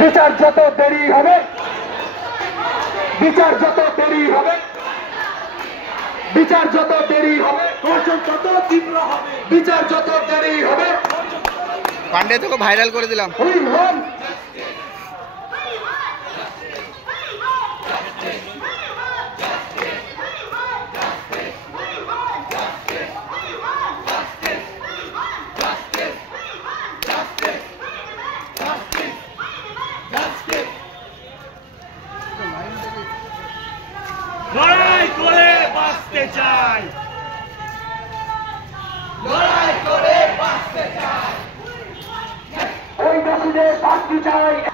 বিচার যত দেরি হবে, বিচার যত দেরি হবে, বিচার যত দেরি হবে, গর্জন তত তীব্র হবে, বিচার যত দেরি হবে। পান্ডে তোকে ভাইরাল করে দিলাম। লড়াই করে বাঁচতে চাই, লড়াই করে বাঁচতে চাই, ওই দোষীদের শাস্তি চাই।